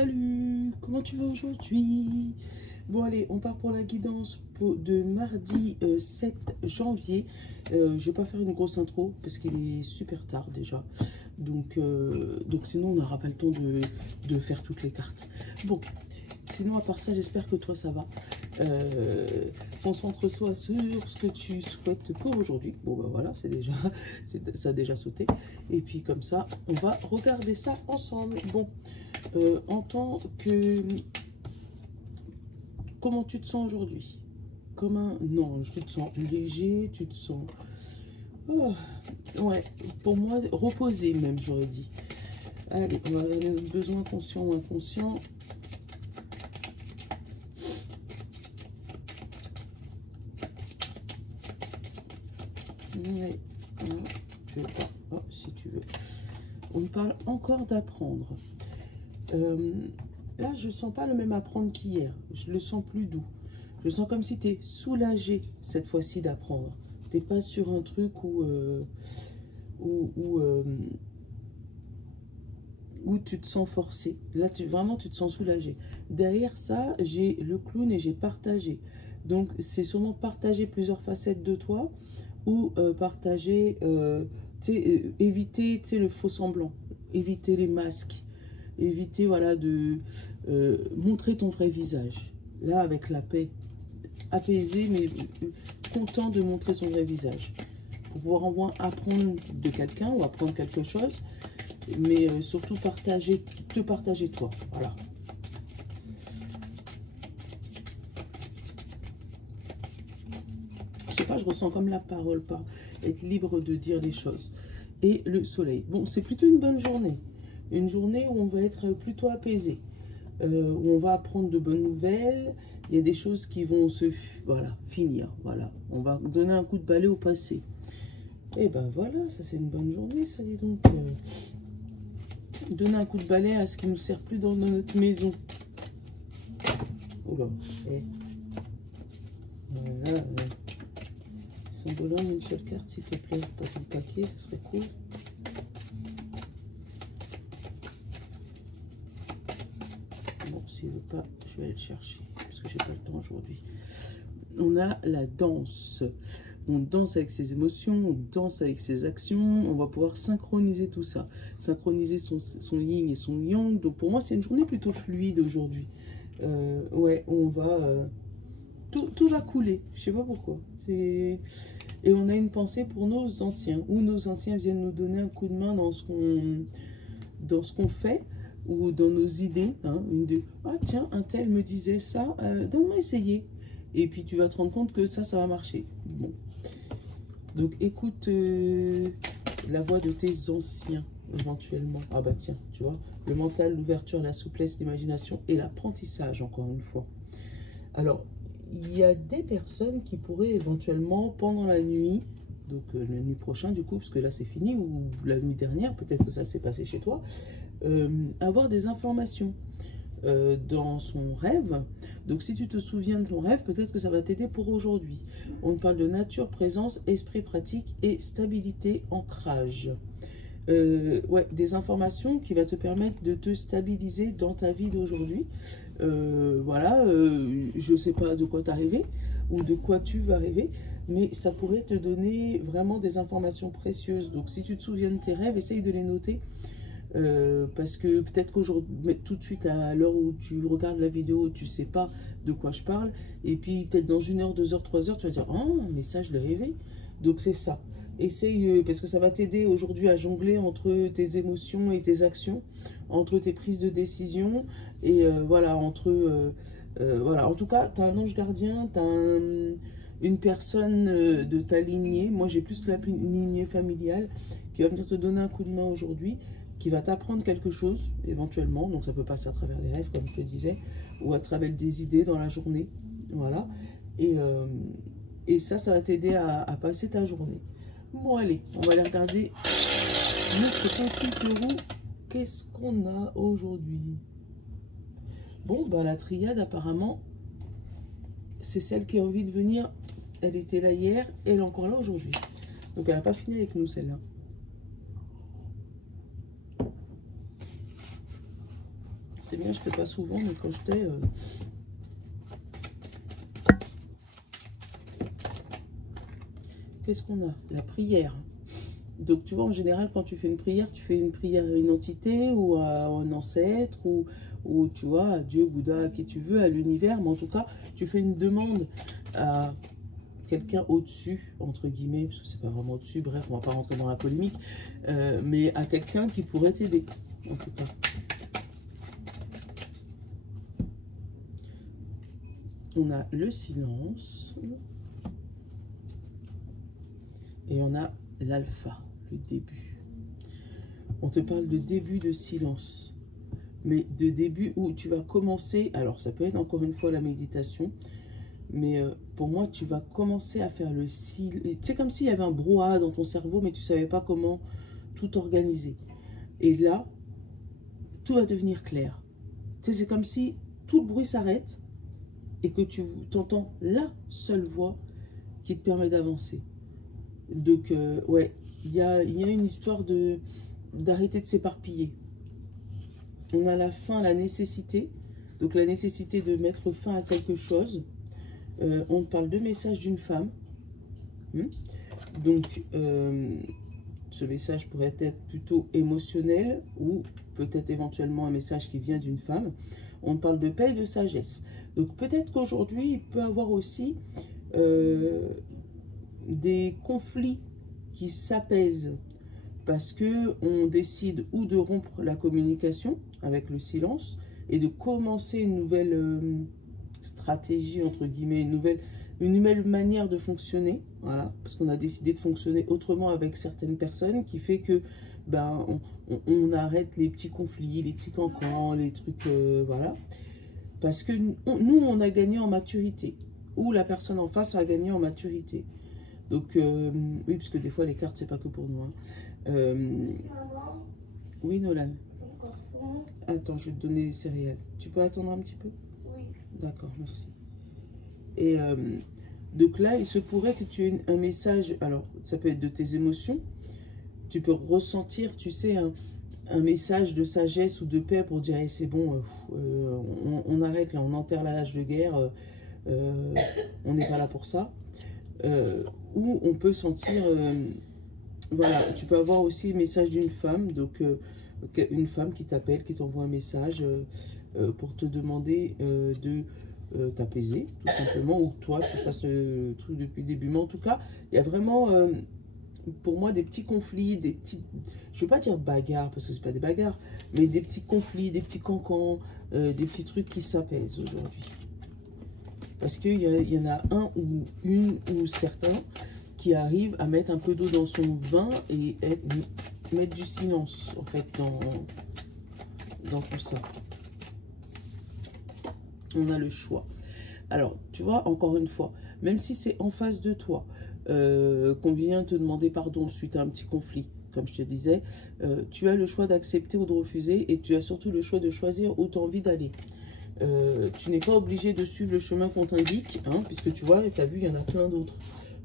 Salut, comment tu vas aujourd'hui? Bon allez, on part pour la guidance de mardi 7 janvier. Je vais pas faire une grosse intro parce qu'il est super tard déjà. Donc sinon on n'aura pas le temps de faire toutes les cartes. Bon, sinon à part ça, j'espère que toi ça va. Concentre-toi sur ce que tu souhaites pour aujourd'hui. Bon ben voilà, ça a déjà sauté. Et puis comme ça, on va regarder ça ensemble. Bon, en tant que... Comment tu te sens aujourd'hui? Comme un... Non, tu te sens léger, tu te sens... Oh, ouais, pour moi, reposé même, j'aurais dit. Allez, on va regarder notre besoin conscient ou inconscient. Ouais, non, tu veux pas. Oh, si tu veux. On parle encore d'apprendre. Là, je sens pas le même apprendre qu'hier. Je le sens plus doux. Je sens comme si tu es soulagé cette fois-ci d'apprendre. Tu n'es pas sur un truc où tu te sens forcé. Là, vraiment, tu te sens soulagé. Derrière ça, j'ai le clown et j'ai partagé. Donc, c'est sûrement partager plusieurs facettes de toi ou partager, éviter le faux semblant, éviter les masques, éviter voilà, de montrer ton vrai visage. Là, avec la paix, apaisé, mais content de montrer son vrai visage. Pour pouvoir en moins apprendre de quelqu'un ou apprendre quelque chose, mais surtout te partager toi. Voilà. Je sais pas, je ressens comme la parole, pas être libre de dire les choses. Et le soleil. Bon, c'est plutôt une bonne journée. Une journée où on va être plutôt apaisé. Où on va apprendre de bonnes nouvelles. Il y a des choses qui vont finir. Voilà. On va donner un coup de balai au passé. Et ben voilà, ça c'est une bonne journée, ça dit donc. Donner un coup de balai à ce qui ne nous sert plus dans notre maison. Oula. Voilà. Symbolant une seule carte, s'il te plaît. Pas tout le paquet, ça serait cool. Bon, s'il ne veut pas, je vais aller le chercher. Parce que j'ai pas le temps aujourd'hui. On a la danse. On danse avec ses émotions, on danse avec ses actions. On va pouvoir synchroniser tout ça. Synchroniser son yin et son yang. Donc pour moi, c'est une journée plutôt fluide aujourd'hui. Ouais, on va... Tout va couler. Je sais pas pourquoi. Et on a une pensée pour nos anciens. Ou nos anciens viennent nous donner un coup de main dans ce qu'on fait. Ou dans nos idées. Hein, ah tiens, un tel me disait ça. Donne-moi essayer. Et puis tu vas te rendre compte que ça va marcher. Bon. Donc écoute la voix de tes anciens éventuellement. Ah bah tiens, tu vois, le mental, l'ouverture, la souplesse, l'imagination et l'apprentissage encore une fois. Alors, il y a des personnes qui pourraient éventuellement pendant la nuit, donc la nuit prochaine du coup, parce que là c'est fini, ou la nuit dernière, peut-être que ça s'est passé chez toi, avoir des informations. Dans son rêve. Donc si tu te souviens de ton rêve, peut-être que ça va t'aider pour aujourd'hui. On parle de nature, présence, esprit pratique et stabilité, ancrage. Ouais, des informations qui va te permettre de te stabiliser dans ta vie d'aujourd'hui. Voilà, je ne sais pas de quoi t'arriver ou de quoi tu vas rêver, mais ça pourrait te donner vraiment des informations précieuses. Donc si tu te souviens de tes rêves, essaye de les noter. Parce que peut-être qu'aujourd'hui, tout de suite à l'heure où tu regardes la vidéo, tu sais pas de quoi je parle, et puis peut-être dans 1 heure, 2 heures, 3 heures, tu vas dire oh mais ça je l'ai rêvé. Donc c'est ça, essaye parce que ça va t'aider aujourd'hui à jongler entre tes émotions et tes actions, entre tes prises de décision, et voilà, voilà, en tout cas tu as un ange gardien, tu as une personne de ta lignée. Moi j'ai plus la lignée familiale qui va venir te donner un coup de main aujourd'hui, qui va t'apprendre quelque chose, éventuellement. Donc, ça peut passer à travers les rêves, comme je te disais, ou à travers des idées dans la journée. Voilà. Et ça va t'aider à passer ta journée. Bon, allez, on va aller regarder notre petite roue. Qu'est-ce qu'on a aujourd'hui? Bon, bah, la triade, apparemment, c'est celle qui a envie de venir. Elle était là hier, et elle est encore là aujourd'hui. Donc, elle n'a pas fini avec nous, celle-là. C'est bien, je ne fais pas souvent, mais quand je t'ai... Qu'est-ce qu'on a? La prière. Donc, tu vois, en général, quand tu fais une prière à une entité ou à un ancêtre ou tu vois, à Dieu, Bouddha, à qui tu veux, à l'univers. Mais en tout cas, tu fais une demande à quelqu'un au-dessus, entre guillemets, parce que c'est pas vraiment au-dessus, bref, on va pas rentrer dans la polémique, mais à quelqu'un qui pourrait t'aider, en tout cas. On a le silence et on a l'alpha, le début. On te parle de début de silence, mais de début où tu vas commencer, alors ça peut être encore une fois la méditation, mais pour moi tu vas commencer à faire le silence. C'est comme s'il y avait un brouhaha dans ton cerveau, mais tu ne savais pas comment tout organiser. Et là, tout va devenir clair. Tu sais, c'est comme si tout le bruit s'arrête et que tu entends la seule voix qui te permet d'avancer. Donc, ouais, il y a une histoire d'arrêter de s'éparpiller. On a la fin, la nécessité. Donc, la nécessité de mettre fin à quelque chose. On parle de message d'une femme. Donc, ce message pourrait être plutôt émotionnel ou peut-être éventuellement un message qui vient d'une femme. On parle de paix et de sagesse. Donc, peut-être qu'aujourd'hui, il peut y avoir aussi des conflits qui s'apaisent parce qu'on décide ou de rompre la communication avec le silence et de commencer une nouvelle stratégie, entre guillemets, une nouvelle manière de fonctionner, voilà, parce qu'on a décidé de fonctionner autrement avec certaines personnes, qui fait que ben, on arrête les petits conflits, les petits cancans, les trucs, voilà, parce que nous, on a gagné en maturité, ou la personne en face a gagné en maturité. Donc, oui, parce que des fois, les cartes, c'est pas que pour nous. Hein. Oui, Nolan. Attends, je vais te donner les céréales. Tu peux attendre un petit peu? Oui. D'accord, merci. Et donc là, il se pourrait que tu aies un message, alors ça peut être de tes émotions, tu peux ressentir, tu sais, un message de sagesse ou de paix pour dire hey, c'est bon, on arrête là, on enterre la hache de guerre, on n'est pas là pour ça. Ou on peut sentir, voilà, tu peux avoir aussi le message d'une femme, donc une femme qui t'appelle, qui t'envoie un message pour te demander de t'apaiser, tout simplement, ou que toi tu fasses le truc depuis le début. Mais en tout cas, il y a vraiment pour moi des petits conflits, des petits, je ne veux pas dire bagarres parce que c'est pas des bagarres, mais des petits conflits, des petits cancans, des petits trucs qui s'apaisent aujourd'hui. Parce qu'il y en a un ou une ou certains qui arrivent à mettre un peu d'eau dans son vin et mettre du silence en fait dans tout ça. On a le choix. Alors, tu vois, encore une fois, même si c'est en face de toi, qu'on vient te demander pardon suite à un petit conflit, comme je te disais, tu as le choix d'accepter ou de refuser et tu as surtout le choix de choisir où tu as envie d'aller. Tu n'es pas obligé de suivre le chemin qu'on t'indique, hein, puisque tu vois, tu as vu, il y en a plein d'autres.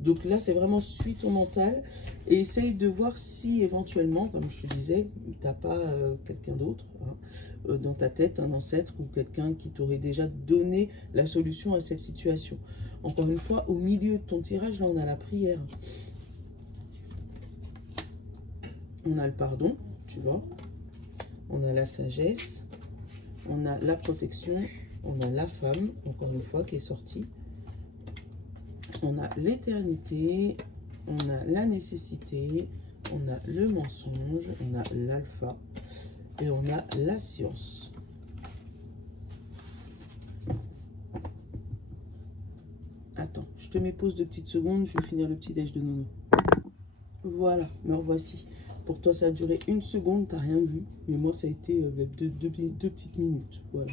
Donc là, c'est vraiment suis ton mental et essaye de voir si éventuellement, comme je te disais, tu n'as pas quelqu'un d'autre hein, dans ta tête, un ancêtre ou quelqu'un qui t'aurait déjà donné la solution à cette situation. Encore une fois, au milieu de ton tirage, là, on a la prière. On a le pardon, tu vois. On a la sagesse. On a la protection. On a la femme, encore une fois, qui est sortie. On a l'éternité, on a la nécessité, on a le mensonge, on a l'alpha et on a la science. Attends, je te mets pause de petites secondes, je vais finir le petit déj de Nono. Voilà, me revoici. Pour toi, ça a duré 1 seconde, t'as rien vu, mais moi, ça a été deux petites minutes. Voilà.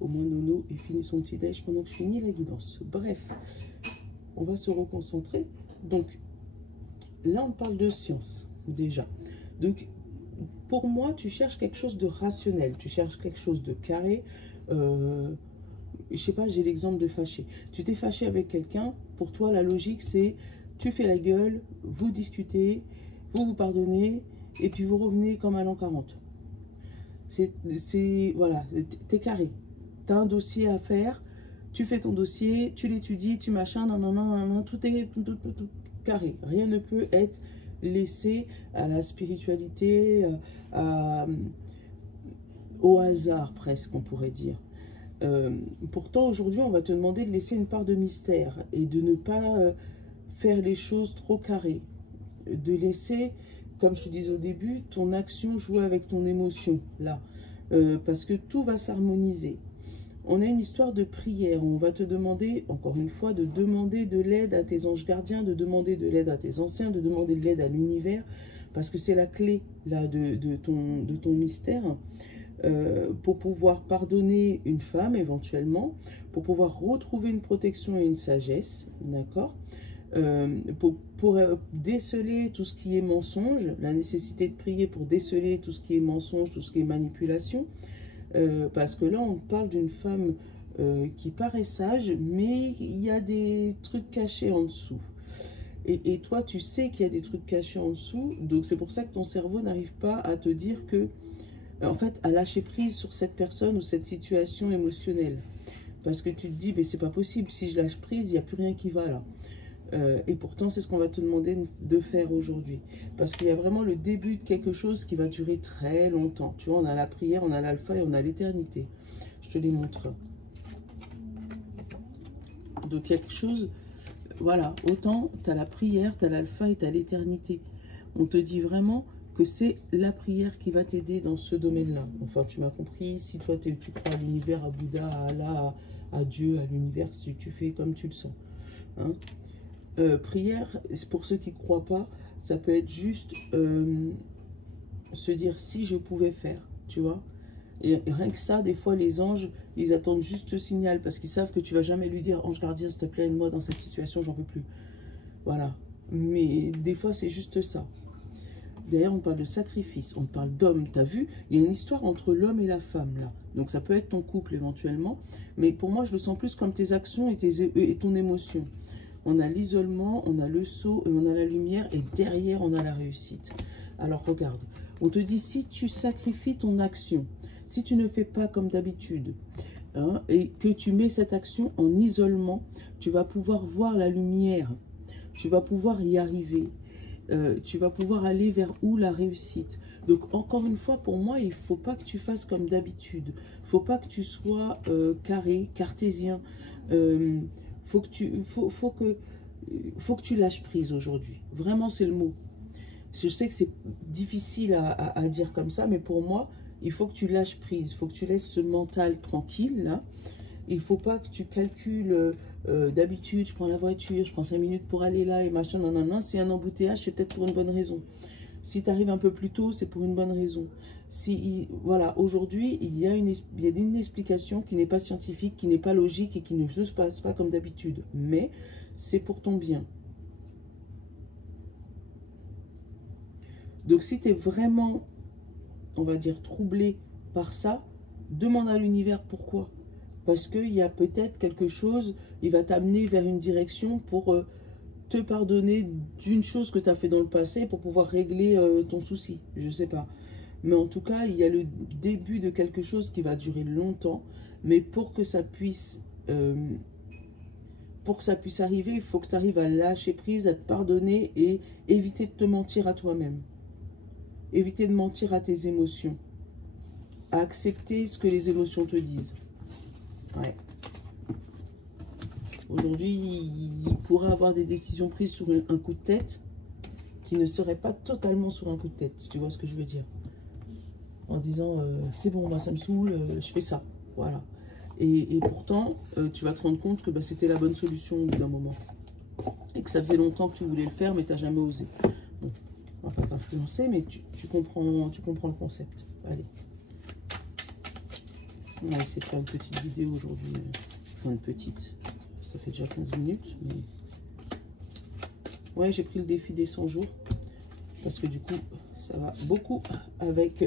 Au moins, Nono ait fini son petit déj pendant que je finis la guidance. Bref. On va se reconcentrer. Donc, là, on parle de science, déjà. Donc, pour moi, tu cherches quelque chose de rationnel. Tu cherches quelque chose de carré. Je sais pas, j'ai l'exemple de fâché. Tu t'es fâché avec quelqu'un. Pour toi, la logique, c'est tu fais la gueule, vous discutez, vous vous pardonnez, et puis vous revenez comme à l'an 40. Voilà, t'es carré. Tu as un dossier à faire, tu fais ton dossier, tu l'étudies, tu machin, non, non, non, non, tout est tout carré. Rien ne peut être laissé à la spiritualité, au hasard presque, on pourrait dire. Pourtant, aujourd'hui, on va te demander de laisser une part de mystère et de ne pas faire les choses trop carrées. De laisser, comme je te disais au début, ton action jouer avec ton émotion, là. Parce que tout va s'harmoniser. On a une histoire de prière. On va te demander, encore une fois, de demander de l'aide à tes anges gardiens, de demander de l'aide à tes anciens, de demander de l'aide à l'univers, parce que c'est la clé là, de ton mystère. Pour pouvoir pardonner une femme éventuellement, pour pouvoir retrouver une protection et une sagesse, d'accord, pour déceler tout ce qui est mensonge, la nécessité de prier pour déceler tout ce qui est mensonge, tout ce qui est manipulation, parce que là on parle d'une femme qui paraît sage, mais il y a des trucs cachés en dessous. Et toi tu sais qu'il y a des trucs cachés en dessous, donc c'est pour ça que ton cerveau n'arrive pas à te dire que, en fait, à lâcher prise sur cette personne ou cette situation émotionnelle. Parce que tu te dis, mais c'est pas possible, si je lâche prise, il n'y a plus rien qui va là. Et pourtant, c'est ce qu'on va te demander de faire aujourd'hui. Parce qu'il y a vraiment le début de quelque chose qui va durer très longtemps. Tu vois, on a la prière, on a l'alpha et on a l'éternité. Je te les montre. Donc, quelque chose, voilà, autant tu as la prière, tu as l'alpha et tu as l'éternité. On te dit vraiment que c'est la prière qui va t'aider dans ce domaine-là. Enfin, tu m'as compris. Si toi, tu crois à l'univers, à Bouddha, à Allah, à Dieu, à l'univers, si tu fais comme tu le sens. Hein. Prière, pour ceux qui ne croient pas, ça peut être juste se dire si je pouvais faire, tu vois. Et rien que ça, des fois, les anges, ils attendent juste ce signal parce qu'ils savent que tu vas jamais lui dire, ange gardien, s'il te plaît, aide-moi dans cette situation, j'en peux plus. Voilà. Mais des fois, c'est juste ça. D'ailleurs, on parle de sacrifice, on parle d'homme, tu as vu? Il y a une histoire entre l'homme et la femme, là. Donc, ça peut être ton couple, éventuellement. Mais pour moi, je le sens plus comme tes actions et ton émotion. On a l'isolement, on a le saut et on a la lumière. Et derrière, on a la réussite. Alors, regarde. On te dit, si tu sacrifies ton action, si tu ne fais pas comme d'habitude, hein, et que tu mets cette action en isolement, tu vas pouvoir voir la lumière. Tu vas pouvoir y arriver. Tu vas pouvoir aller vers où la réussite. Donc, encore une fois, pour moi, il ne faut pas que tu fasses comme d'habitude. Il ne faut pas que tu sois carré, cartésien. Faut que tu lâches prise aujourd'hui. Vraiment, c'est le mot. Je sais que c'est difficile à dire comme ça, mais pour moi, il faut que tu lâches prise. Il faut que tu laisses ce mental tranquille, là. Il ne faut pas que tu calcules... d'habitude, je prends la voiture, je prends 5 minutes pour aller là et machin, non, non, non. Si un embouteillage, c'est peut-être pour une bonne raison. Si tu arrives un peu plus tôt, c'est pour une bonne raison. Voilà, aujourd'hui, il y a une explication qui n'est pas scientifique, qui n'est pas logique et qui ne se passe pas comme d'habitude. Mais c'est pour ton bien. Donc, si tu es vraiment, on va dire, troublé par ça, demande à l'univers pourquoi. Parce qu'il y a peut-être quelque chose, il va t'amener vers une direction pour te pardonner d'une chose que tu as fait dans le passé pour pouvoir régler ton souci. Je ne sais pas. Mais en tout cas, il y a le début de quelque chose qui va durer longtemps. Mais pour que ça puisse arriver, il faut que tu arrives à lâcher prise, à te pardonner et éviter de te mentir à toi-même. Éviter de mentir à tes émotions. À accepter ce que les émotions te disent. Ouais. Aujourd'hui, il pourrait avoir des décisions prises sur un coup de tête qui ne seraient pas totalement sur un coup de tête, si tu vois ce que je veux dire. En disant, c'est bon, bah, ça me saoule, je fais ça. Voilà. Et pourtant, tu vas te rendre compte que bah, c'était la bonne solution au bout d'un moment. Et que ça faisait longtemps que tu voulais le faire, mais tu n'as jamais osé. Bon, on va pas t'influencer, mais tu comprends le concept. Allez. On va essayer de faire une petite vidéo aujourd'hui. Enfin, une petite. Ça fait déjà 15 minutes. Mais... ouais, j'ai pris le défi des 100 jours. Parce que du coup, ça va beaucoup avec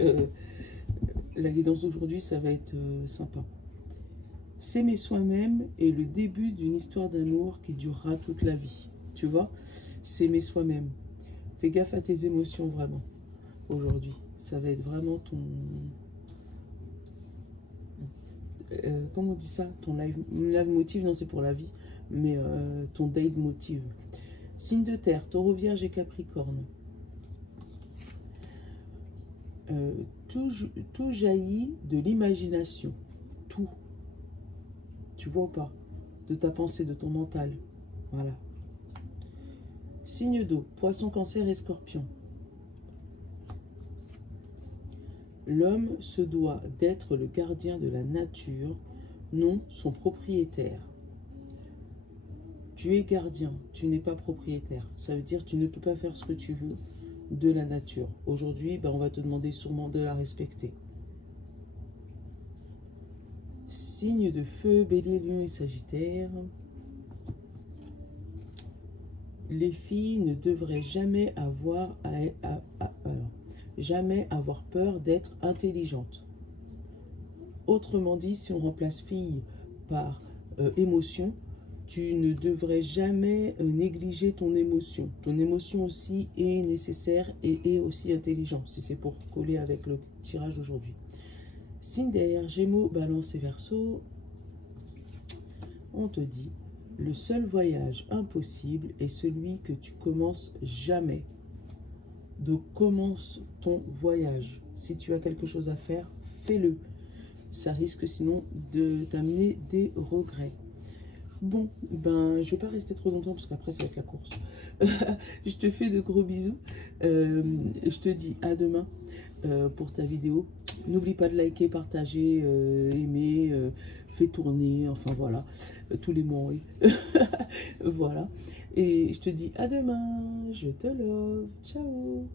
la guidance d'aujourd'hui. Ça va être sympa. S'aimer soi-même est le début d'une histoire d'amour qui durera toute la vie. Tu vois? S'aimer soi-même. Fais gaffe à tes émotions vraiment. Aujourd'hui. Ça va être vraiment comment on dit ça? Ton live motive, non, c'est pour la vie, mais ton date motive. Signe de terre, Taureau, Vierge et Capricorne. Tout jaillit de l'imagination. Tout. Tu vois ou pas? De ta pensée, de ton mental. Voilà. Signe d'eau, Poisson, Cancer et Scorpion. L'homme se doit d'être le gardien de la nature, non son propriétaire. Tu es gardien, tu n'es pas propriétaire. Ça veut dire que tu ne peux pas faire ce que tu veux de la nature. Aujourd'hui, on va te demander sûrement de la respecter. Signe de feu, Bélier, Lion et Sagittaire. Les filles ne devraient jamais avoir jamais avoir peur d'être intelligente. Autrement dit, si on remplace fille par émotion, tu ne devrais jamais négliger ton émotion. Ton émotion aussi est nécessaire et est aussi intelligente, si c'est pour coller avec le tirage d'aujourd'hui. Signe d'air, Gémeaux, Balance et Verseau. On te dit, le seul voyage impossible est celui que tu commences jamais. Donc commence ton voyage. Si tu as quelque chose à faire, fais-le. Ça risque sinon de t'amener des regrets. Bon, je ne vais pas rester trop longtemps parce qu'après ça va être la course. Je te fais de gros bisous. Je te dis à demain pour ta vidéo. N'oublie pas de liker, partager, aimer, fais tourner, enfin voilà, tous les mots. Voilà. Et je te dis à demain. Je te love. Ciao.